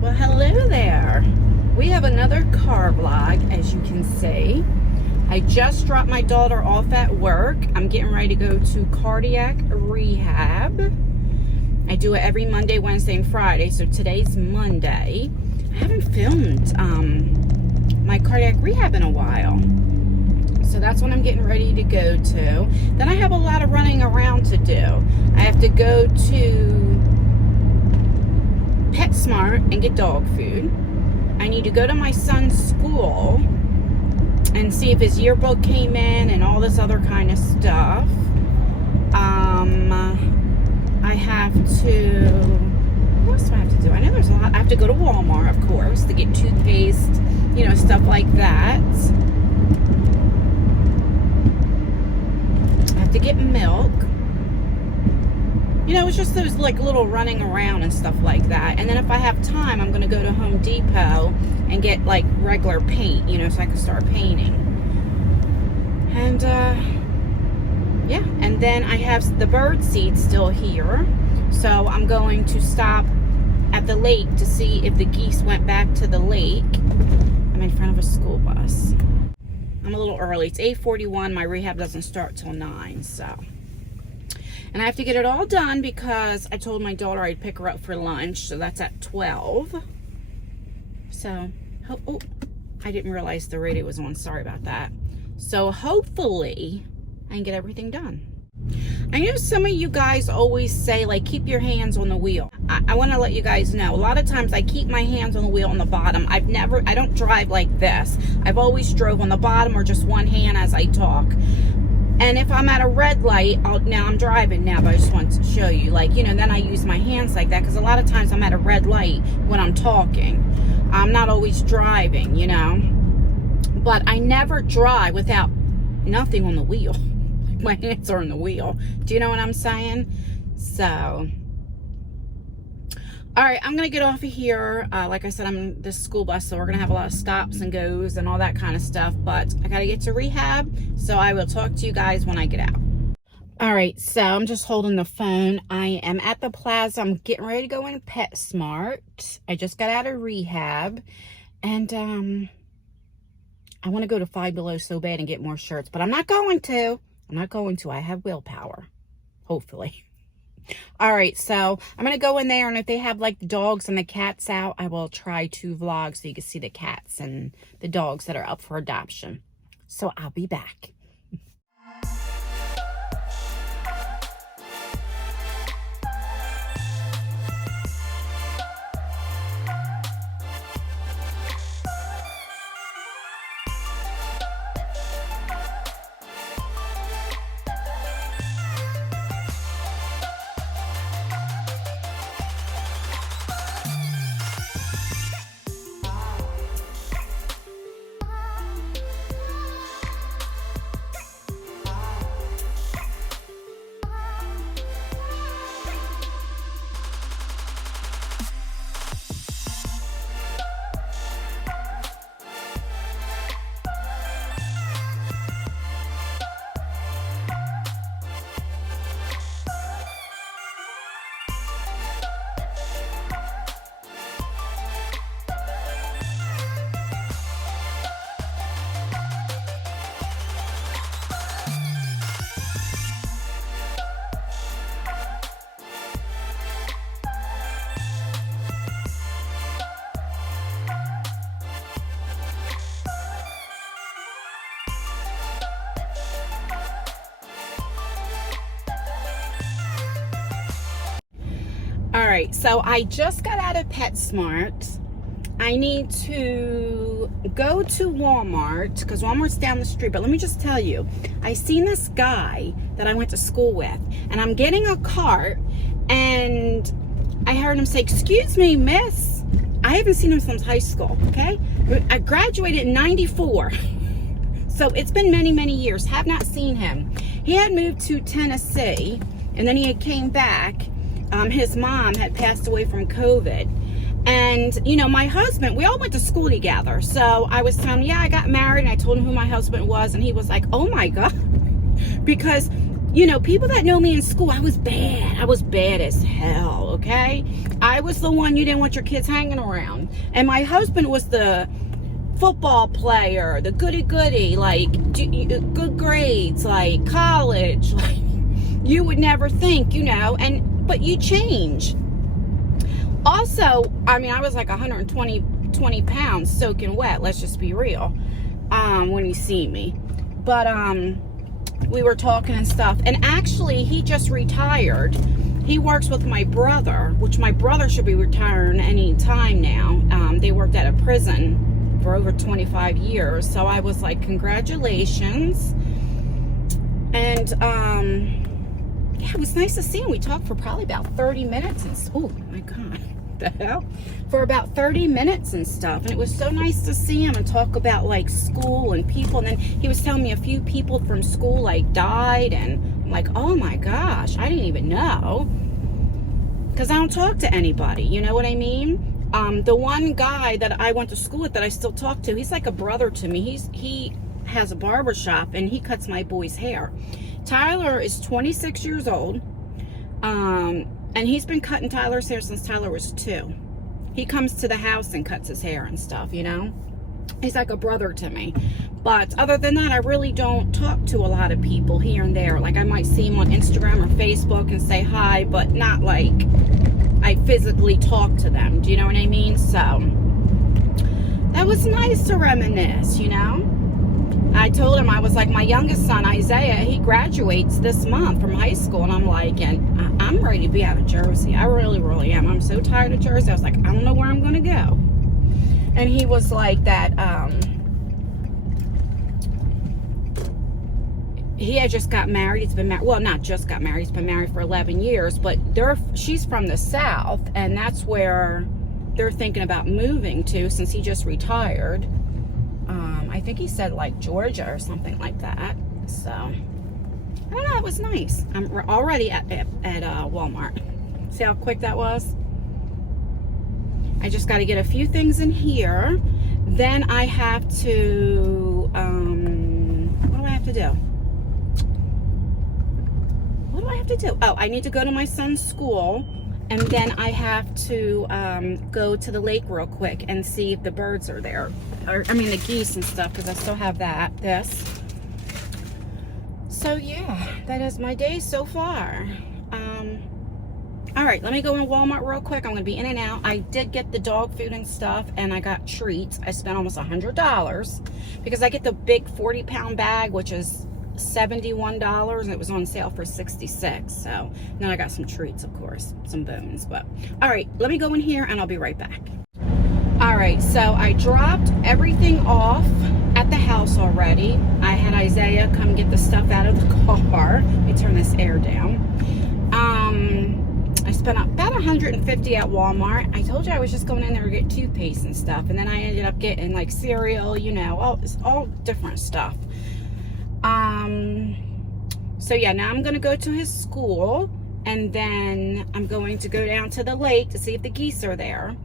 Well, hello there. We have another car vlog, as you can see. I just dropped my daughter off at work. I'm getting ready to go to cardiac rehab. I do it every Monday, Wednesday, and Friday, so today's Monday. I haven't filmed my cardiac rehab in a while. So that's what I'm getting ready to go to. Then I have a lot of running around to do. I have to go to Petsmart and get dog food. I need to go to my son's school and see if his yearbook came in and all this other kind of stuff. I have to, what else do I have to do? I know there's a lot. I have to go to Walmart, of course, to get toothpaste, you know, stuff like that. I have to get milk. You know, it's just those like little running around and stuff like that. And then if I have time, I'm going to go to Home Depot and get like regular paint, you know, so I can start painting. And yeah, and then I have the bird seed still here. So I'm going to stop at the lake to see if the geese went back to the lake. I'm in front of a school bus. I'm a little early. It's 8:41. My rehab doesn't start till 9, so. And I have to get it all done because I told my daughter I'd pick her up for lunch. So that's at 12. So, oh, I didn't realize the radio was on. Sorry about that. So hopefully I can get everything done. I know some of you guys always say, like, keep your hands on the wheel. I want to let you guys know, a lot of times I keep my hands on the wheel on the bottom. I don't drive like this. I've always drove on the bottom or just one hand as I talk. And if I'm at a red light, now I'm driving now, but I just want to show you, like, you know, then I use my hands like that because a lot of times I'm at a red light when I'm talking. I'm not always driving, you know. But I never drive without nothing on the wheel. My hands are on the wheel. Do you know what I'm saying? So, all right, I'm going to get off of here. Like I said, I'm in this school bus, so we're going to have a lot of stops and goes and all that kind of stuff. But I got to get to rehab, so I will talk to you guys when I get out. All right, so I'm just holding the phone. I am at the plaza. I'm getting ready to go in Petsmart. I just got out of rehab. And I want to go to Five Below so bad and get more shirts. But I'm not going to. I have willpower. Hopefully. All right, so I'm going to go in there, and if they have like the dogs and the cats out, I will try to vlog so you can see the cats and the dogs that are up for adoption. So I'll be back. All right, so I just got out of Petsmart. I need to go to Walmart because Walmart's down the street. But let me just tell you, I seen this guy that I went to school with, and I'm getting a cart, and I heard him say, "Excuse me, miss." I haven't seen him since high school, okay? I graduated in 94. So it's been many, many years. Have not seen him. He had moved to Tennessee, and then he had came back. His mom had passed away from COVID. And, you know, my husband, we all went to school together. So I was telling him, yeah, I got married. And I told him who my husband was. And he was like, oh, my God. Because you know, people that know me in school, I was bad. I was bad as hell, okay? I was the one you didn't want your kids hanging around. And my husband was the football player, the goody-goody, like, good grades, like, college. Like, you would never think, you know, but you change. Also, I mean, I was like 120 pounds soaking wet, let's just be real, when you see me. But, we were talking and stuff, and actually he just retired. He works with my brother, which my brother should be retiring any time now. They worked at a prison for over 25 years, so I was like, congratulations. And yeah, it was nice to see him. We talked for probably about 30 minutes, and oh my god, the hell, for about 30 minutes and stuff. And it was so nice to see him and talk about like school and people. And then he was telling me a few people from school like died, and I'm like, oh my gosh, I didn't even know, because I don't talk to anybody, you know what I mean? The one guy that I went to school with that I still talk to, he's like a brother to me. He has a barber shop and he cuts my boy's hair. Tyler is 26 years old, and he's been cutting Tyler's hair since Tyler was 2. He comes to the house and cuts his hair and stuff, you know? He's like a brother to me. But other than that, I really don't talk to a lot of people here and there. Like, I might see him on Instagram or Facebook and say hi, but not like I physically talk to them. Do you know what I mean? So that was nice to reminisce, you know? I told him, I was like, my youngest son, Isaiah, he graduates this month from high school. And I'm like, and I'm ready to be out of Jersey. I really, really am. I'm so tired of Jersey. I was like, I don't know where I'm going to go. And he was like that, he had just got married. He's been married, well, not just got married. He's been married for 11 years. But she's from the South. And that's where they're thinking about moving to, since he just retired. I think he said like Georgia or something like that. So I don't know, it was nice. We're already at Walmart. See how quick that was? I just got to get a few things in here. Then I have to, what do I have to do? What do I have to do? Oh, I need to go to my son's school. And then I have to go to the lake real quick and see if the birds are there. Or, I mean, the geese and stuff, because I still have this. So, yeah, that is my day so far. All right, let me go in Walmart real quick. I'm going to be in and out. I did get the dog food and stuff, and I got treats. I spent almost $100 because I get the big 40-pound bag, which is $71, and it was on sale for $66. So then I got some treats, of course, some bones. But all right, let me go in here and I'll be right back. All right, so I dropped everything off at the house already. I had Isaiah come get the stuff out of the car. Let me turn this air down. I spent about $150 at Walmart. I told you I was just going in there to get toothpaste and stuff, and then I ended up getting like cereal, you know, all different stuff. So yeah, now I'm going to go to his school, and then I'm going to go down to the lake to see if the geese are there.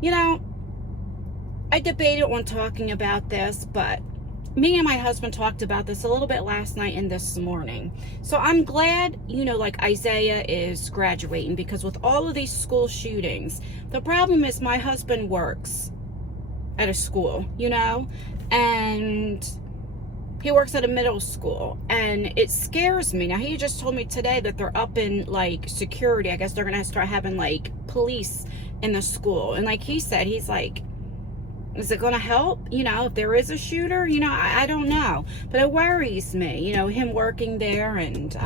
You know, I debated on talking about this, but me and my husband talked about this a little bit last night and this morning. So I'm glad, you know, like Isaiah is graduating, because with all of these school shootings, the problem is my husband works at a school, you know, and he works at a middle school, and it scares me. Now, he just told me today that they're up in like security. I guess they're going to start having like police in the school. And like he said, he's like, is it going to help, you know, if there is a shooter? You know, I don't know. But it worries me, you know, him working there. And,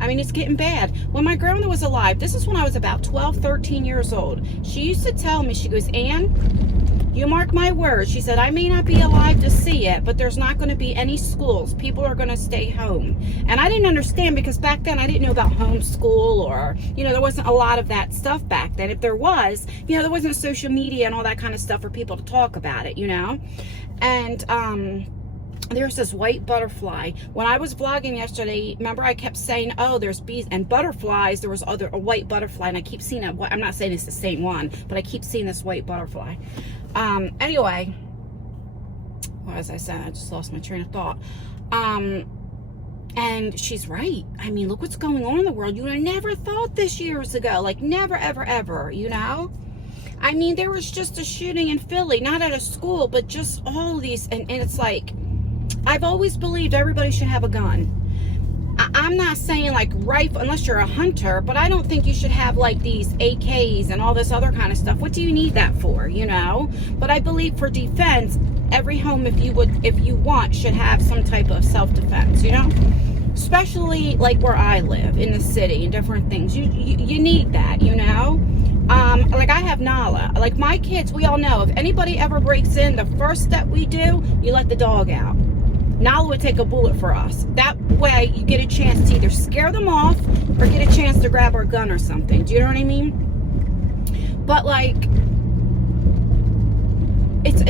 I mean, it's getting bad. When my grandmother was alive, this is when I was about 12, 13 years old. She used to tell me, she goes, Ann, you mark my words. She said, I may not be alive to see it, but there's not going to be any schools. People are going to stay home. And I didn't understand, because back then I didn't know about homeschool, or, you know, there wasn't a lot of that stuff back then. If there was, you know, there wasn't social media and all that kind of stuff for people to talk about it, you know. And there's this white butterfly. When I was vlogging yesterday, remember I kept saying, oh, there's bees and butterflies. There was a white butterfly, and I keep seeing it. I'm not saying it's the same one, but I keep seeing this white butterfly. Anyway, what was I saying? I just lost my train of thought. And she's right. I mean, look what's going on in the world. You would have never thought this years ago. Like, never, ever, ever, you know? I mean, there was just a shooting in Philly, not at a school, but just all these. And it's like, I've always believed everybody should have a gun. I'm not saying like rifle, unless you're a hunter, but I don't think you should have like these AKs and all this other kind of stuff. What do you need that for, you know? But I believe for defense, every home, if you want, should have some type of self-defense, you know? Especially like where I live in the city and different things. You need that, you know? Like I have Nala. Like my kids, we all know if anybody ever breaks in, the first step we do, you let the dog out. Nala would take a bullet for us. That way you get a chance to either scare them off or get a chance to grab our gun or something. Do you know what I mean? But like, it's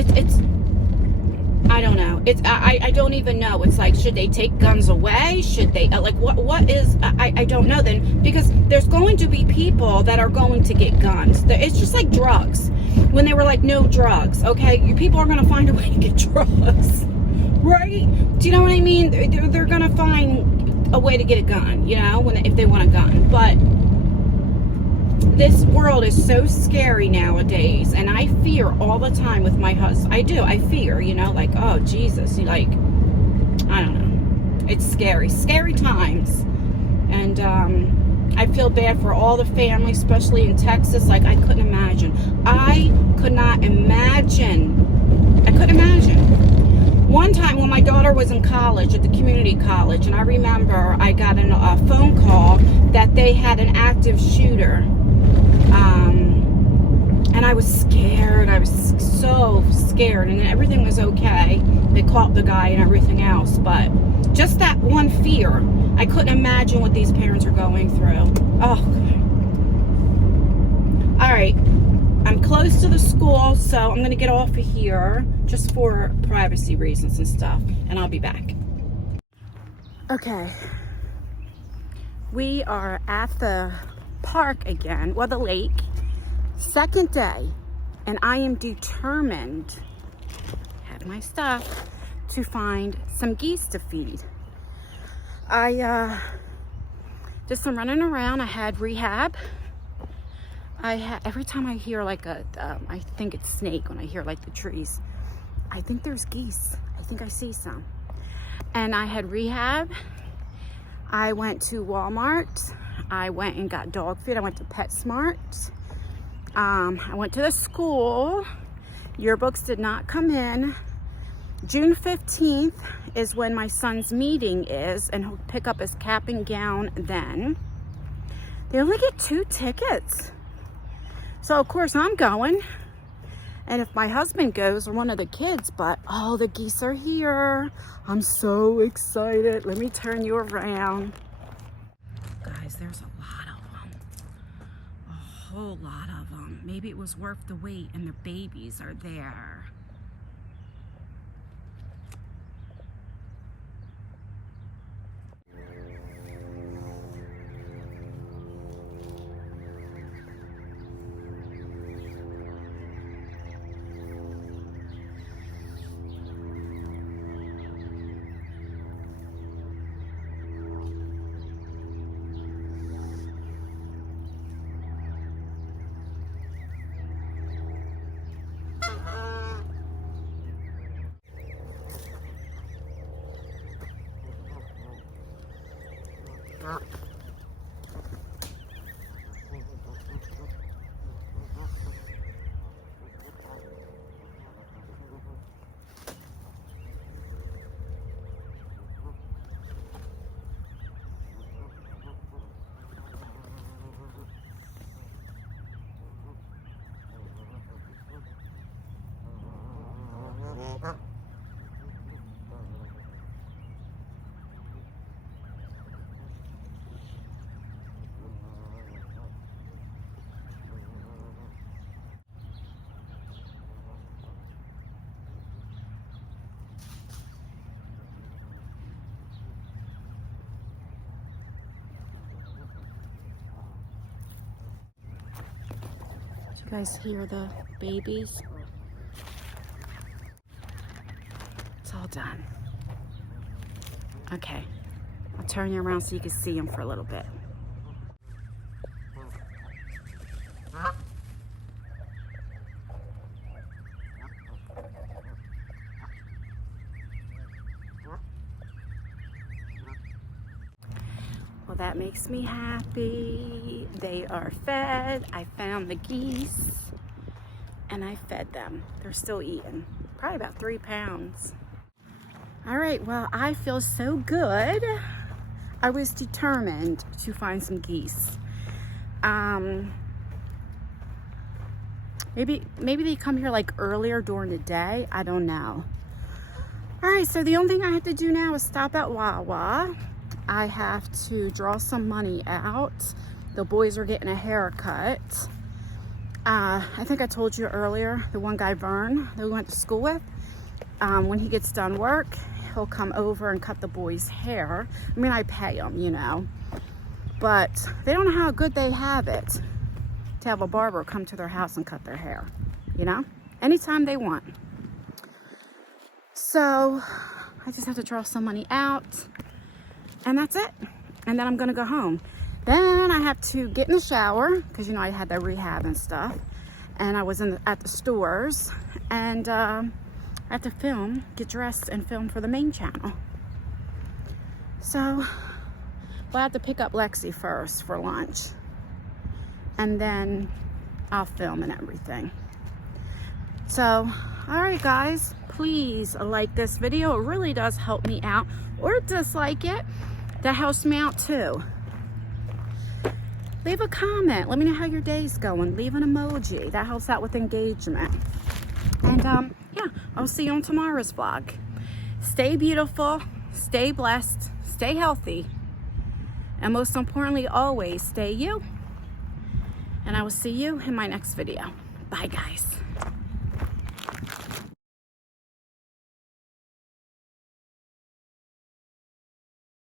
I don't know. I don't even know. It's like, should they take guns away? Should they, like, what is, I don't know then, because there's going to be people that are going to get guns. It's just like drugs. When they were like, no drugs, okay? You people are going to find a way to get drugs. Right? Do you know what I mean? They're going to find a way to get a gun, you know, if they want a gun. But this world is so scary nowadays, and I fear all the time with my husband. I do. I fear, you know, like, oh, Jesus. Like, I don't know. It's scary. Scary times. And I feel bad for all the family, especially in Texas. Like, I couldn't imagine. I could not imagine. I couldn't imagine. One time when my daughter was in college, at the community college, and I remember I got a phone call that they had an active shooter. And I was scared. I was so scared. And everything was okay. They caught the guy and everything else. But just that one fear, I couldn't imagine what these parents are going through. Oh, God. All right. I'm close to the school, so I'm going to get off of here just for privacy reasons and stuff, and I'll be back. Okay. We are at the park again, well, the lake, second day, and I am determined, have my stuff, to find some geese to feed. I did some running around. I had rehab. Every time I hear like I think it's snake when I hear like the trees. I think there's geese. I think I see some. And I had rehab. I went to Walmart. I went and got dog food. I went to Petsmart. I went to the school. Yearbooks did not come in. June 15th is when my son's meeting is, and he'll pick up his cap and gown then. They only get 2 tickets. So, of course, I'm going. And if my husband goes, or one of the kids, but, oh, the geese are here. I'm so excited. Let me turn you around. Guys, there's a lot of them. A whole lot of them. Maybe it was worth the wait, and the babies are there. You guys hear the babies? It's all done. Okay. I'll turn you around so you can see them for a little bit. Well, that makes me happy. They are fed. I found the geese and I fed them. They're still eating. Probably about 3 pounds. All right, well, I feel so good. I was determined to find some geese. Maybe they come here like earlier during the day. I don't know. All right, so the only thing I have to do now is stop at Wawa. I have to draw some money out. The boys are getting a haircut. I think I told you earlier, the one guy, Vern, that we went to school with, when he gets done work, he'll come over and cut the boys' hair. I mean, I pay him, you know, but they don't know how good they have it to have a barber come to their house and cut their hair, you know, anytime they want. So I just have to draw some money out and that's it. And then I'm gonna go home. Then I have to get in the shower because, you know, I had that rehab and stuff, and I was at the stores, and I have to film, get dressed and film for the main channel. So, but I have to pick up Lexi first for lunch, and then I'll film and everything. So, all right guys, please like this video. It really does help me out, or dislike it. That helps me out too. Leave a comment. Let me know how your day's going. Leave an emoji. That helps out with engagement. And yeah, I'll see you on tomorrow's vlog. Stay beautiful, stay blessed, stay healthy, and most importantly, always stay you. And I will see you in my next video. Bye, guys.